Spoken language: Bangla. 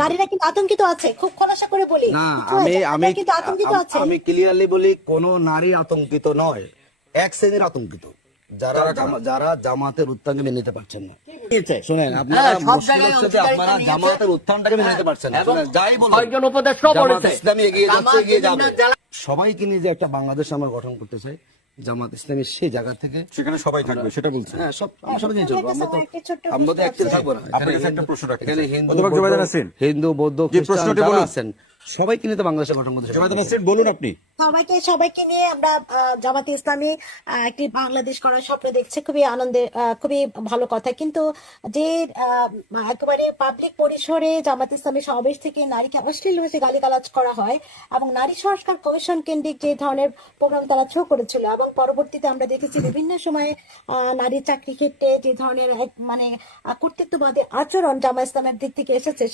নারীরা কিন্তু আতঙ্কিত আছে, খুব খোলাসা করে বলি। না, নারীরা কিন্তু আতঙ্কিত আছে। আমি ক্লিয়ারলি বলি, কোন নারী আতঙ্কিত নয়, এক শ্রেণীর আতঙ্কিত, যারা জামাতের উত্থানকে মেনে নিতে পারছেন না। শোনেন, আপনারা মুশকিল হচ্ছে যে আপনারা জামাতের উত্থানটাকে মেনে নিতে পারছেন না। আপনারা যাই বলুন, কয়েকজন উপদেষ্টাও জামাত বলেছে ইসলামী এগিয়ে যাচ্ছে, এগিয়ে যাবে। সবাইকে নিয়ে যে একটা বাংলাদেশ আমরা গঠন করতে চাই, জামাত ইসলামী সেই জায়গা থেকে সেখানে সবাই থাকবে সেটা বলছেন। হ্যাঁ, সবাই নিয়ে চলবো। আমরা তো একসাথে থাকবো না। আপনার কাছে একটা প্রশ্ন রাখতে এখানে চাই। হিন্দু, অধ্যাপক জুবাইদা নাসরিন, হিন্দু, বৌদ্ধ, যে খ্রিস্টান প্রশ্নটি যারা বলুন। আছেন সবাইকে নিয়ে তো বাংলাদেশে গঠন করতে চাই। জুবাইদা নাসরিন বলুন আপনি। সবাইকে নিয়ে আমরা জামাতে ইসলামী একটি বাংলাদেশ করার স্বপ্ন দেখছে, খুবই আনন্দের, খুবই ভালো কথা। কিন্তু যে একেবারে পাবলিক পরিসরে জামাত ইসলামী সমাবেশ থেকে নারীকে অশ্লীল ভাষে গালিগালাজ করা হয় এবং নারী সংস্কার কমিশন কেন্দ্রিক যে ধরনের প্রোগ্রাম তারা শো করেছিল, এবং পরবর্তীতে আমরা দেখেছি বিভিন্ন সময়ে নারী চাকরি ক্ষেত্রে যে ধরনের মানে কর্তৃত্ববাদী আচরণ জামাত ইসলামের দিক থেকে এসেছে,